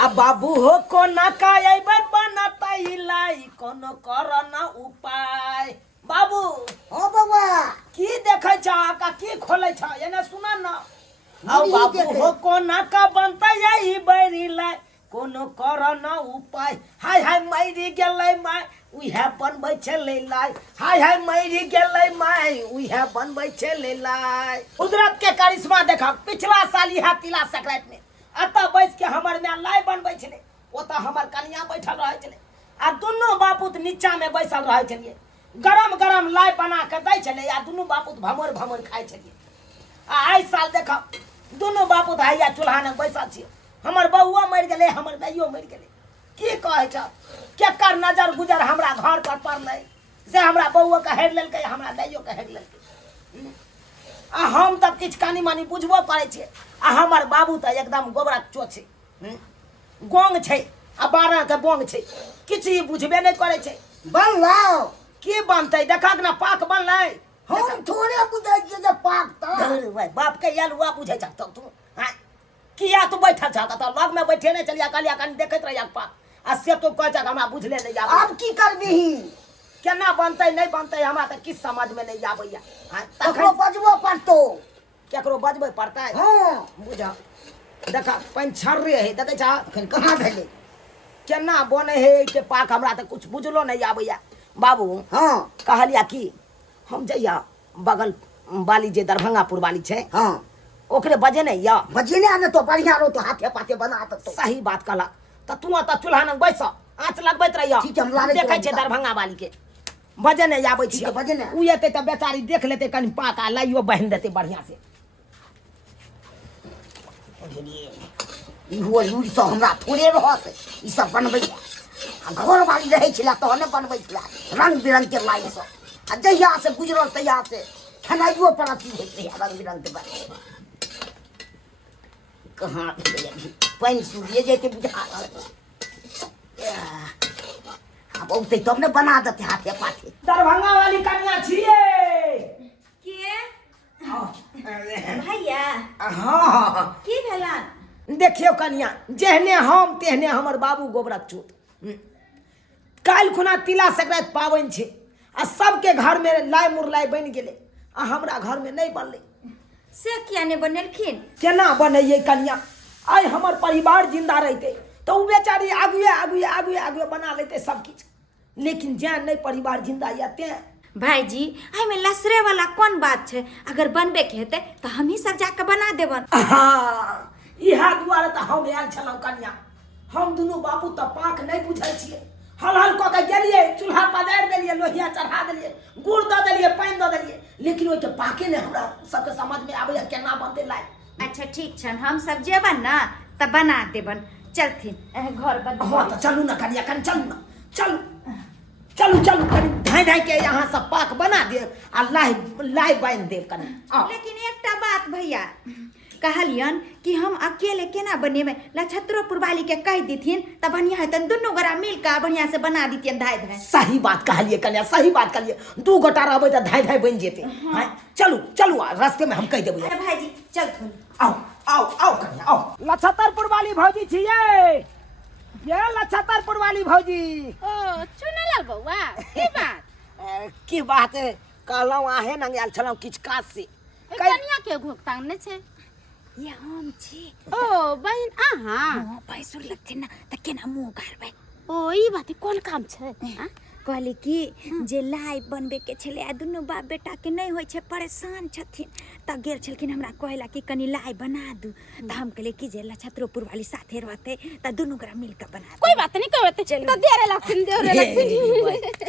आ बाबू हो कोना का अइबर बनता इलाई कोनो करना उपाय बाबू ओ बाबा की देखे छ का की खोले छ एने सुना न आ बाबू हो कोना का बनता यही बैरिलाई कोनो करना उपाय हाय हाय मरी गेलै माय उहे बनबै छलै लाई हाय हाय मरी गेलै माय उहे बनबै छलै लाई कुदरत के करिश्मा देखा पिछला साल इहा तिला संक्रांति में अतः बैस के हमर में लाई बनबै छलै ओतऽ हमर कन्या बैठल रहै छलै आ दुनू बापूत नीचा में बैसल रहै छलिए गरम गरम लाई बना के दै छलै आ दुनू बापूत भमर भमर खाइ छलिए आ आइ साल देख दुनू बापूत हैया चूल्हा में बैसल छियै हमर बउआ मरि गेलै हमर दाइयो मरि गेलै की कहै छ केकर नजर गुजर हमरा घर पर पड़लै से हमरा बउआ के हेर लेलकै हमरा दाइयो के हेर लेलकै आ हम तब किछु कानी मानी बुझबो करै छियै आ हमर बाबू तऽ एकदम गोबरक चोच छै गोंग छै आ 12 के बोंग छै किछु ई बुझबे नहि करै छै बनलाओ की बनतै देखक न पाक बनलै हम थोड़े बुझै छियै जे पाक त बाप के यलुआ बुझै छ तू हां किया तू बैठल छ त लग में बैठे नहि चलिया कलिया कनी देखैत रहिया पाक आ से तू कहै छ हमरा बुझले नहि आबै अब की करबिही केना बनतै नहि बनतै हमरा तऽ किछु समझ में नहि आबैया तखनो बजबो पड़तो केकरो बजबै पड़तै हां बुझ देखा पंछर्रे है देखै छ अखन कहाँ भेलै केना बने है के पाक हमरा तऽ कुछ बुझलो नहीं आबैया बाबू हां कहलिया कि हम जइया बगल वाली जे दरभंगापुर वाली छै हां ओकरे बजे नहीं या बजेने न तो बढ़िया रो तो हाथे पाते बना तो सही बात कहला त तू त चूल्हा न बैस आँच लगबैत रहिया ठीक है, हम लागे देखै छै तुरंत। दरभंगा वाली के बजे नहीं आबै ठीक छी है, बजे नहीं। उ एतै त बेचारी देख लेतै कनी पाक आ लाइयो बहन देतै बढ़िया से इहो लूर से हमरा थोड़े रहत ई सब बनबै आ घर वाली रहै छला तहने बनबै छला रंग बिरंग के लाई सब आ जहिया से गुजरल तहिया से खेनाइयो पर अथी होइत रहै रंग बिरंग के बने कहाँ पानि सूरिये जेते बुझा अब औते तब ने बना देते हाथे पाथे दरभंगा वाली कन्या छिए के भैया हां की भेलन देखियो कन्या जेहने हम तेहने हमर बाबू गोबरक चोट काल्हि खुना तिला संक्रांति पाबनि छै आ सबके घर में लाई मुरलाई बनि गेलै आ हमरा घर में नहीं बनलै से किया नहीं बनेलखिन केना बनैयै कन्या आइ हमर परिवार जिंदा रहितै तो उ बेचारी आगुए बना लेते सब किछ लेकिन जें नहीं परिवार जिंदा या तें भाईजी आई में लसरे वाला कौन बात छै अगर बनबे के हेतै तो हम ही सब जाके बना देबन इहा दुआरे तऽ हम आयल छलहुँ कन्या हम दुनू बाबू तऽ पाक नहीं बुझै छियै हल हल कऽ के गेलियै चूल्हा पजारि देलियै लोहिया चढ़ा देलियै गुड़ दऽ देलियै पानि दऽ देलियै लेकिन ओहि के पाके ने हमरा सबके समझ में आबैया केना बनतै लाई अच्छा ठीक छन हम सब जेबन ना त बना देबन चलथिन घर बंद हाँ तो चलू ना कन्या कन चलू ना चलू चलू चलू कनी ढाई के यहाँ सब पाक बना दे आ लाई बांध देब कनी लेकिन एकटा बात भैया कहलियन कि हम अकेले केना बनेबै लछत्रोपुर वाली के कह दीथिन त बढ़िया हेतन दुनू गोरा मिल के बढ़िया से बना दीतियन धाय धाय सही बात कहलिए कन्या सही बात कहलिए दू गोटा रहबै त धाय धाय बन जेते हाँ चलू चलू रास्ते में हम कह देबै अरे भाईजी चलथुन आओ आओ आओ कन्या आओ लछत्तरपुर वाली भौजी छिए ये लछत्तरपुर वाली भौजी ओ चुनलाल बौआ की बात कहलहुँ आहे न आयल छलहुँ किछ काज से कनिया के भुगतान ने छै ये हम छी ओ बहिन अहाँ पैसुर लगथिन ना त केना मुंह गारबै ओ ई बात कोन काम छै कहली कि जे लाई बनबे के छले आ दुनू बाप बेटा के नहीं होय छै परेशान छथिन त गेल छलखिन हमरा कहला कि कनी लाई बना दू त हम कहले कि जे लछत्रोपुर वाली साथे रहते त दुनू गोरा मिल के बना कोई बात नहीं कोई बात नहीं त देरे लगथिन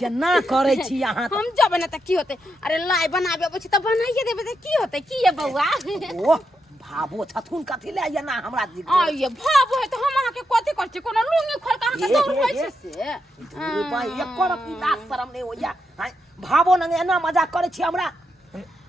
केना करै छी अहाँ हम जब न त की होते अरे लाई बनाबे बछि त बनाइए देबे त की होते की ये बौआ ओ भाबो छथुन कथि ले या ना हमरा दिख आ ये भाबो है त हम अहाँ के कथि कर छी कोनो लुंगी खोल के अहाँ के दौड़ होय छै से भाई एक करती लाज शरम नहीं होया भाबो न एना मजाक करै छी हमरा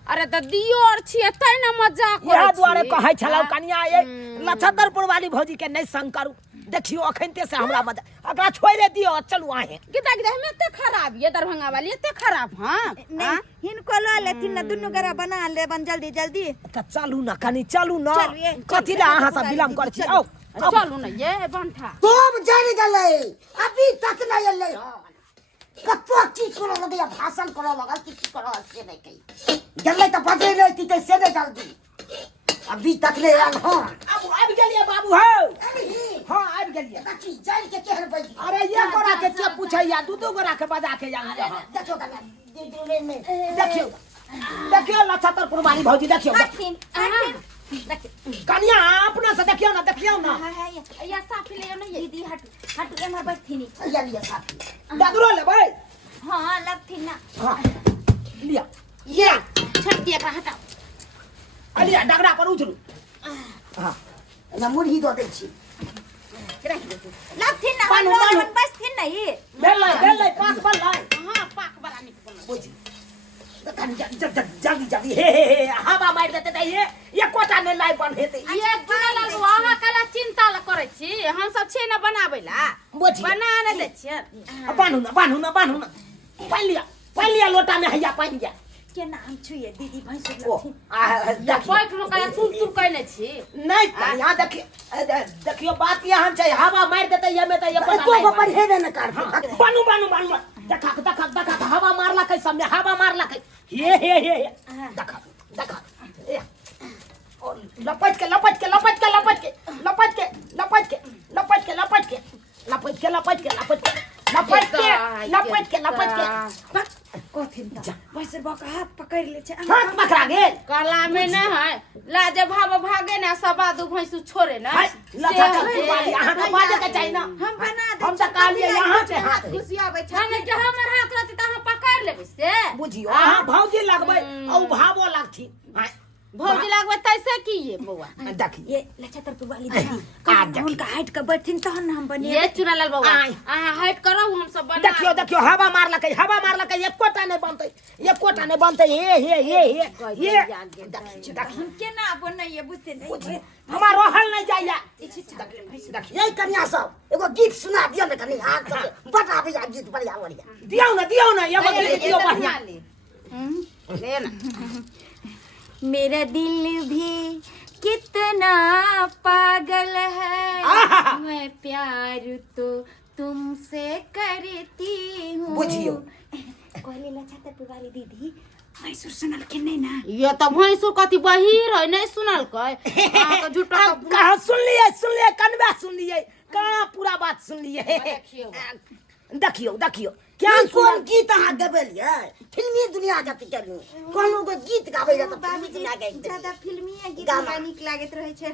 अरे त दियोर छिए तै न मजाक करै छी इहा दुआरे कहै छलौ कनिया ए लछत्तरपुर वाली भौजी के नहीं संग करू देखियो अखनते से हमरा मजा अकरा छोड़े दियो चलू आहे किता किता हम एते खराब ये दरभंगा वाली एते खराब हां नहीं हिनको ल लेथिन ना दुनू गोरा बना लेबन जल्दी जल्दी त चलू ना कनी चलू ना चलिए, कथि ले अहाँ सब विलम्ब करै छी आओ चलू ना ये बंठा तुम जान गले अभी तक नहीं अल्ले कतो की करो लगे या भाषण करो लगा की करो से नहीं कही गले तो बजे नहीं थी कैसे नहीं जल्दी अभी तक ले आल हो अब गेलिए बाबू हो हां अब गेलिए की जान के कहर भाई अरे ये गोरा के क्या पूछैया दू गोरा के बजा के जाऊं देखो कन्या दे में देखियो देखियो लछतरपुर वाली भौजी देखियो कन्या अपना से देखियो ना या साफी ले ना दीदी हट हट एमहर बैठथिन या लिया साथ दादुरो ले भाई हाँ लगथिन ना हां लिया ये छटकी एकरा हटाओ अलिया डगरा पर उछलू हां ना मुड़ी दो दे छी लगथिन ना बानू, हम बानू। लोग बैठथिन ना ये बेल पास बल लाई हां पाक बड़ा निक बनल बुझी जल्दी हे हवा मार देते त ये कोटा ने लाई बन हेते ये चुनल वहाँ कला चिंता ल करे छी हम सब छी ना बनावेला बुझी बना न दे छी बान्हु न पानी लिया लोटा में हैया पानी जा के नाम छुए दीदी भैंस ओ लगथिन या बैठ लो कला तुर कहने छी नहीं यहाँ देखियो बात यहाँ छै हवा मार देते ये में त ये पता तो नहीं पर हेबे न कर बानू देखा हवा मारला कै सामने हवा मारला कै ये देखा और लपट के कथिन त भैंस बका हाथ पकड़ ले छै हाथ पकड़ा गेल कला में न है लाजे भाव भागे ना सबा दू भैंसु छोड़े ना लछतरपुर वाली अहाँ के बाजे के चाहिए ना हम बना दे हम त कहलिए यहाँ से हाथ खुशी आबै छै हम के हमर हाथ लती त हम पकड़ लेबै से बुझियो अहाँ भौजी लगबै औ भावो लगथिन भौजी लागबे तैसे की ये बौआ देखी ये लछतरपुर वाली दीदी उनका हाइट का बैठथिन तहन हम बने ये चुरा लाल बौआ अहाँ हाइट करो हम सब बना देखियो हवा मारला कै एकोटा नहीं बनतै ये हम केना बनैए बुझते नहीं हमार रहल नहीं जाइया यही कन्या सब एगो गीत सुना दियो न कन्या हाथ से बताबे या गीत बढ़िया दियो ना एगो गीत दियो बढ़िया ले ना मेरा दिल भी कितना पागल है मैं प्यार तो तुमसे करती हूँ बुझियो कहले लछतरपुर वाली दीदी मैसूर सुनल के नहीं ना ये तो भैंसु कथी बहिर है नहीं सुनल कै अहाँ के झूठा कहाँ सुन लिए कनबा सुन लिए कहाँ पूरा बात सुन लिए देखियो क्या कौन गीत अहाँ गबेलिए फिल्मी दुनिया जति करू कोनो को गीत गाबै त फिल्मी दुनिया गाइ ज्यादा फिल्मी गीत गाना नीक लागत रहे छै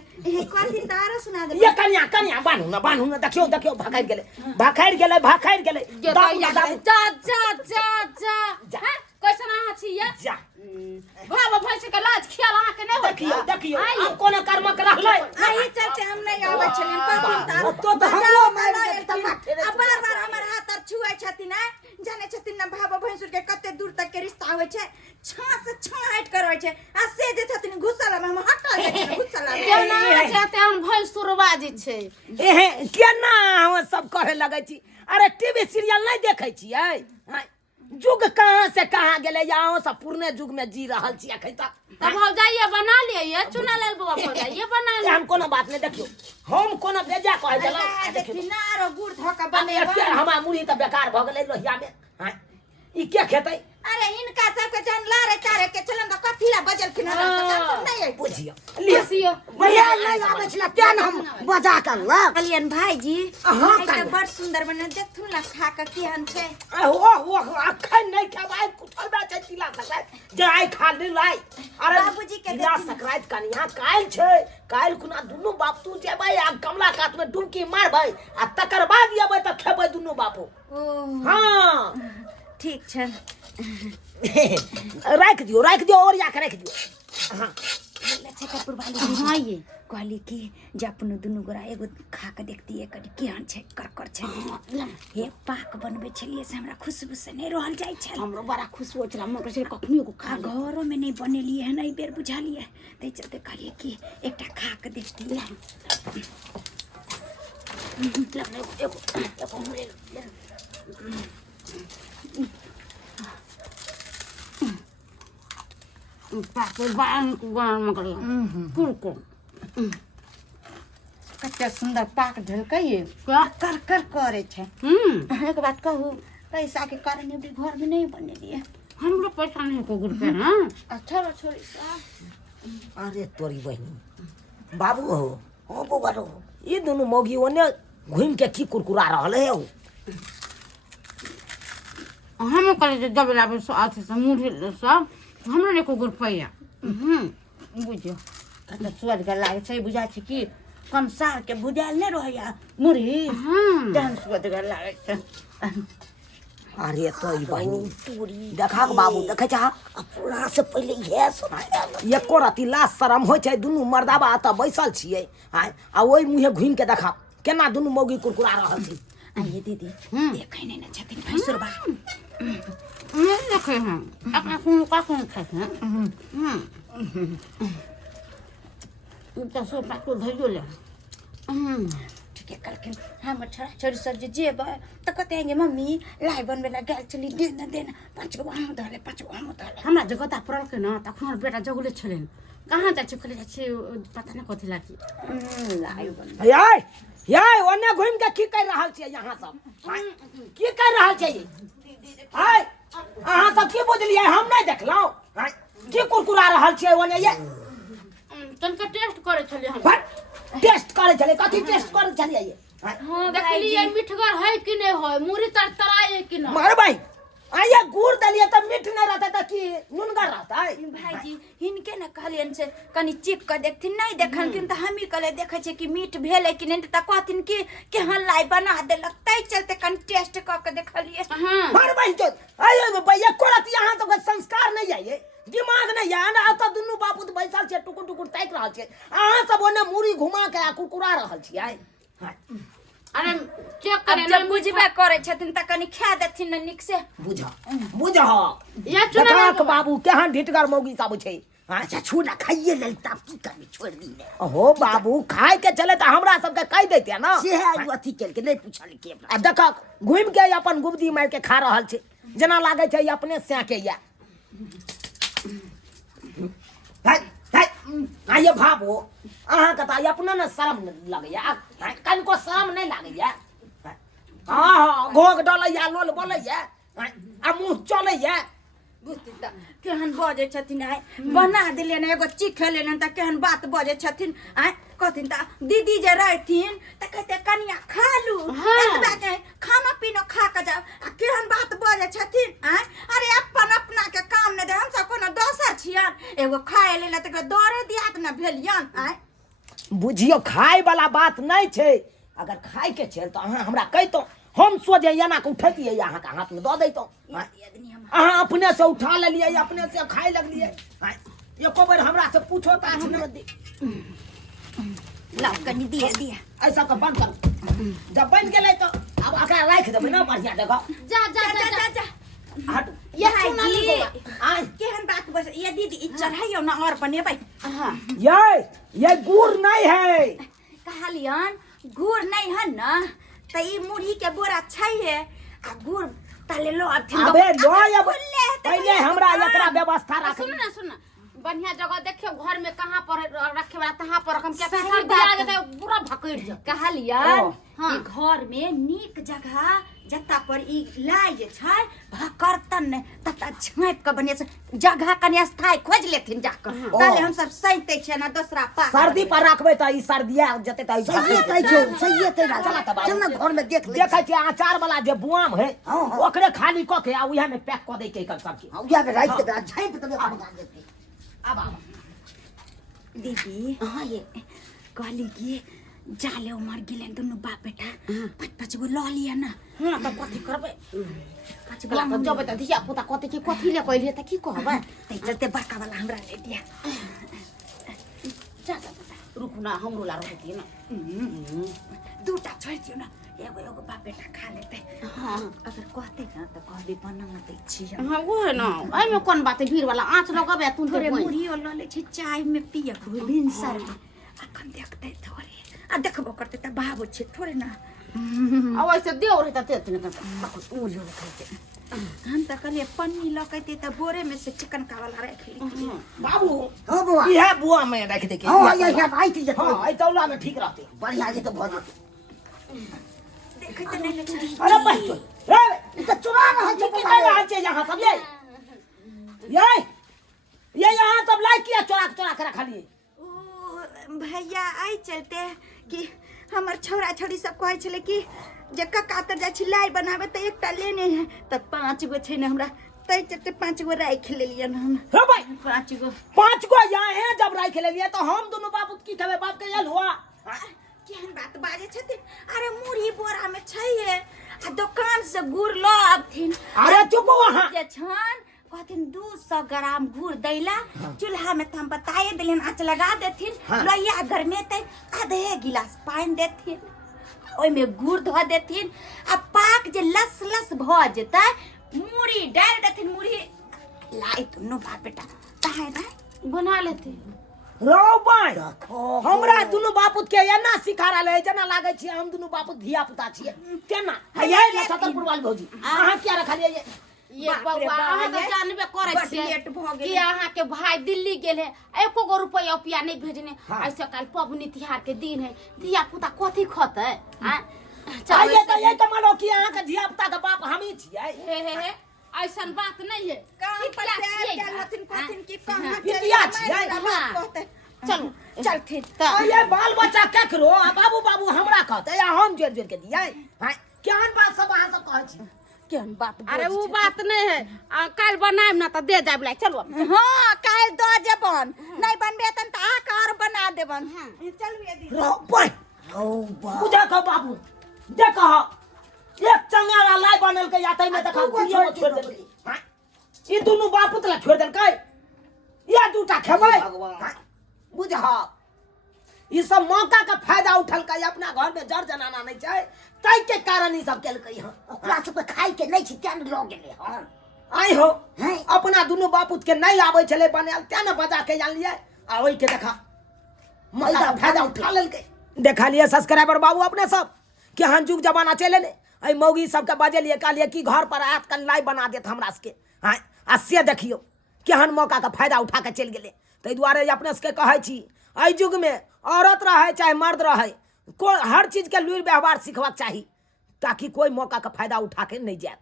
कथी तारो सुना दे ये कन्या बान्हु न देखियो भाखैर गेलै जा कैसन अहाँ छी ये जा भाव भैंस के लाज खियाल अहाँ के नहीं देखियो अब कोनो कर्मक रहलै आही चलते हम नहीं आबै छलिन कथी तारो तो हमरो मार दे अब बार हमर हाथ तर छुआइ छथिन जाने छथिन ना भाव भैंसुर के कते दूर तक के रिश्ता होय छै छा से छा हट करय छै आ से जे छथिन घुसला में हम हटा जाइ छै घुसला केना चाहते हम भैंसुर बाजी छै एहे केना हम सब कहे लगै छी अरे टीवी सीरियल नहीं देखै छियै जुग कहाँ से कहाँ गेलै यहाँ सब पुरने युग में जी रहल छी अखन तक तब भौजाइए बना लिए ये चुना लाल बौआ भौजाइए बना ले हम कोनो बात नहीं देखियो हम कोनो बेजा कह देलौ देखि नारो गुड़ धोका बने बनेबा हमार मुड़ी त बेकार भ गेलै लोहिया में ई के खेतै अरे इनका सब के जन लारे तारे के चलन त कथी ला बजल किना नहीं है बुझियो लियो बढ़िया नहीं आबै छला तेन हम बजा कर ल कलियन भाईजी अहाँ भाई त बड़ सुंदर बने देखथुन ला खा के केहन छै ओ अखन नहीं खेबै कुछबा छै तिला सकराइत जे आइ खा ले लाई अरे बाबूजी के तिला सकराइत कनिया काल छै काल खुना दुनु बाप तू जेबै आ कमला कात में डुमकी मारबै आ तकर बाद एबै त खेबै दुनु बापू ओ हां ठीक छै राख दियो और या के राख दियो हां लछतरपुर वाली हां ये कहली कि जे अपनो दुनु गोरा एगो खा के देखती कनी केहन छै कर छै हे पाक बनबै छलिए से हमरा खुशबू से नहीं रहल जाय छै हमरो बड़ा खुश हो छला मगर से कखनी को खा घरों में नहीं बनेलिए है नहीं बेर बुझालिए तै चलते कहलिए कि एकटा खा के देखती पाके बान मगर कुरकुर कते सुंदर पाक ढलकै ये क्या कर कर करे छे एक बात कहू पैसा के कारण अभी घर में नहीं बने दिए हमरो पैसा नहीं को गुड़ पे हां अच्छा छोड़ी सा अरे तोरी बहनी बाबू हो बउआ रो ये दोनों मौगी ओने घूम के की कुरकुरा रहल है हो हम करे जब लाबे सो आथे से मुढ़ी सब हमरो ने को गुड़ पैया बुझियो कते स्वाद के लागे छै बुझा छै कि कंसार के बुझाल ने रहया मुरही जहन स्वाद के लागे छै अरे तोरी बहनी देखा बाबू देखे छा अपना से पहले ये सुनाया एको रति लाश शरम होय छै दुनू मर्दाबा त बैसल छियै आ ओइ मुहे घुम के देखा केना दुनू मौगी कुरकुरा रहल छै ये दीदी देखै नै न छथिन भैंसुरबा नहीं देखे हैं अपना सुन का कौन खाते हैं तो सो पाको धइयो ले ठीक है करके हम छोरी सब जे जेब त कते आएंगे मम्मी लाई बनबे ना गैल चली देना 5 गो हम धले 5 गो हम धले हमरा जगता पड़ल के ना त हमर बेटा जगले छलेन कहाँ जा चुकले छै पता नहीं कथि लागी लाई बन ये ओने घुम के की कर रहल छियै यहाँ सब की कर रहल छियै हाय अहाँ सब की बुझलियै हम नहीं देखलौ की कुरकुरा रहल छियै ओने ये तनका टेस्ट करे छले हम टेस्ट करे छले कथि टेस्ट करे छलियै ये हां देखलिए मिठगर है कि नहीं है मुरी तरतराए कि नहीं मार भाई ये गुड़ दलिए त मीठ नहीं रहता त की नुनगर रहता भाईजी हिनके न कहलियन से कनी चिक के देखथिन नहीं देखन किन त हमी कले देखे छै कि मीठ भेले कि नहीं त कहथिन कि हां लाई बना देलक तै चलते कनी टेस्ट क के देखलिए हां मार भाई तो आये भैया कोरत यहाँ तो संस्कार नहीं है ये दिमाग नहीं है ना त दुनू बापू त बैसल छै टुकुर टुकुर ताक रहल छै अहाँ सब ओने मुरी घुमा के कुरकुरा रहल छियै अरे चेक करे जब बुझबे करे छथिन त कनी खा देथिन न निक से बुझ या चुना देखा बाबू केहन ढिटगर मौगी सब छै अच्छा छोड़ा खाइए ले तब की करबी छोड़ दी ने हो बाबू खाए के चले त हमरा सब के कह देते ना से है अथी केल के नहीं पूछल के आ देख घुम के अपन गुबदी मार के खा रहल छै जेना लागे छै अपने से के या आइए भाबो अहाँ के त अपने न शर्म लगैया कनको शर्म नहीं लागैया हां घोग डलैया लोल बोलैया आ मुंह चलैया बुझती त केहन बजे छथिन आय बना दिले न एगो चिख लेन त केहन बात बजे छथिन आय कहथिन त दीदी जे रहथिन त कहते कनिया खा लू एतबा के खाना पीना खा के जा केहन बात बजे छथिन आय अरे अपन अपना के काम न दे हम सब कोनो दोसर छियन एगो खाए लेन त के दौरे दियात न भेलियन आय बुझियो खाए वाला बात नहीं छै अगर खाए के छै त अहाँ हमरा कहितो हम सोजे एना के उठैतियै अहाँ के हाथ में द दैतो अहाँ अपने से उठा लेलियै अपने से खाए लगलियै एको बार हमरा से पूछो त हम दे ला कनी दिया ऐसा तो बंद कर जब बन गेलै तो अब एकरा राख देबै ना बढ़िया जगह जा हट ये भाईजी आय केहन बात बस ये दीदी ई चढ़ाइयो ना और बनेबै हां ये गुड़ नहीं है कहलियन गुड़ नहीं है ना त ई मुरही के बोरा छै है आ गुड़ ताले लो अबे लो अब पहले हमरा एकरा व्यवस्था राख सुन बढ़िया जगह देखियो घर में कहां पर रखे वाला तहां पर हम क्या पैसा दिया जाता है पूरा भकड़ जा कहलियन कि घर में नीक जगह जत्ता पर ई लाई जे छै भकरतन ने तता छाप के बने से जगह कने स्थाई खोज लेथिन जाकर ताले हम सब सैते छै ना दूसरा पास सर्दी पर रखबै त ई सर्दिया जते त सही कहै छौ सही ते चल ना घर में देख ले देखै छी अचार वाला जे बुआम है ओकरे खाली क के आ उहा में पैक क दै छै सब की उया के राख दे झाँप तबे बना देती अब दीदी हां ये कहली कि जाले उमर गेले दुनु बाप बेटा 5 गो ल लिया ना हां त कथि करबै 5 गो त जब त धिया पुता कथि ले कहलिए त की कहबै तै चलते बड़का वाला हमरा ले दिया जा रुकु ना हमरो ला रोटी ना दूटा छोड़ दियो ना एगो बाप बेटा खा लेते हां अगर कहते ना त कहबे बना दै छी हां वो है ना आई में कोन बात भीड़ वाला आंच लगबे तू थोड़े मुरही ल ले छी चाय में पिया को भिनसर में अखन देखते थोड़े आ देखबो करते त बाबू छे थोड़े ना आ वैसे देव रहता ते तने मुरही खाइते हम तो कहलिए पन्नी लकैते तो बोरे में से चिकन का वाला रख ली बाबू हाँ बुआ यह बुआ में रख दे के हाँ ये भाई थी हाँ आई तौला में ठीक रहते बढ़िया ये तो बहुत देखे तो नहीं लगता अरे भाई रे तो चुरा रहा की कर रहा है यहाँ सब ये यहाँ सब लाइक किया चोरा चोरा कर रखा लिए ओ भैया आई चलते कि हमर छौरा छौरी सब कहै छले कि जे ककातर जा छिलाई बनाबे त एकटा लेने है त 5 गो छै ने हमरा तै चटे 5 गो राख लेलियन हम रे भाई 5 गो 5 गो यहाँ है जब राख ले लिए तो हम दोनों बाप की खबे बाप के यल हुआ केहन बात बाजे छथिन अरे मुरही बोरा में छै है आ दुकान से गुड़ ल आबथिन अरे चुप वहाँ जे छन कहथिन 200 ग्राम गुड़ दैला चूल्हा में त हम बताए देलियन आँच लगा देथिन लोहिया घर में त आधे गिलास पानी देथिन ओइ में गुड़ धो देथिन आ पाक जे लस लस भ जेतै मुरही डाल देथिन मुरही लाई दुनु बाप बेटा ताहे ना बना लेते रो भाई हमरा दोनों बापुत के एना सिखारा ले जना लागे छी हम दोनों बापुत धिया पुता छिए केना ये ले छतरपुर वाली भौजी अहाँ क्या रखलिए ये बउआ अहाँ तो जानबे करे छियै कि अहाँ के भाई दिल्ली गेल है एको गो रुपया उपिया नहीं भेजने ऐसे काल पबनी तिहार के दिन है धिया पुता कथी खतै आइए तो ये कमालो कि अहाँ के धिया पुता के बाप हमी छियै हे ऐसन बात नहीं है काम पर से आयल हथिन कहथिन कि कहां पितिया छियै चलो चलथिन त ये बाल बच्चा केकरो बाबू बाबू हमरा कहते या हम जोर जोर के दियै हां केहन बात सब अहाँ सब कहै छी केहन बात अरे वो बात नहीं है काल बनाएब ना तो दे जाब ला चलो हां काल द जेबन नहीं बनबे तन त आ कार बना देबन चलबे दी रो भाई ओ बुझा का बाबू देखा एक चंगारा लाई बनल के यातै में देखा गुड़िया छोड़ दे हां ई दोनों बापुत ला छोड़ देल कै या दूटा खेबै बुझा ई सब मौका का फायदा उठल के अपना घर में जर जनाना नहीं छै तै के कारण ई सब केल कै हां ओकरा सब के खाई के नहीं छी केन ल गेले हां आई हो अपना दोनों बापुत के नहीं आबै छले बनाल त्या न बजा के जान लिए आ ओई के देखा मौका का फायदा उठा लेल के देखा लिए सब्सक्राइबर बाबू अपने सब केहन जुग जमाना चले ने आई मौगी सबके बाजे लिए कहलिए कि घर पर आत कल लाई बना देत हमरा सके हां आ से देखियो केहन मौका का फायदा उठा के चल गेले तै दुआरे अपने सके कहै छी आई युग में औरत रहे चाहे मर्द रहे को हर चीज के लुरि व्यवहार सीखबाक चाहिए ताकि कोई मौका का फायदा उठा के नहीं जाए।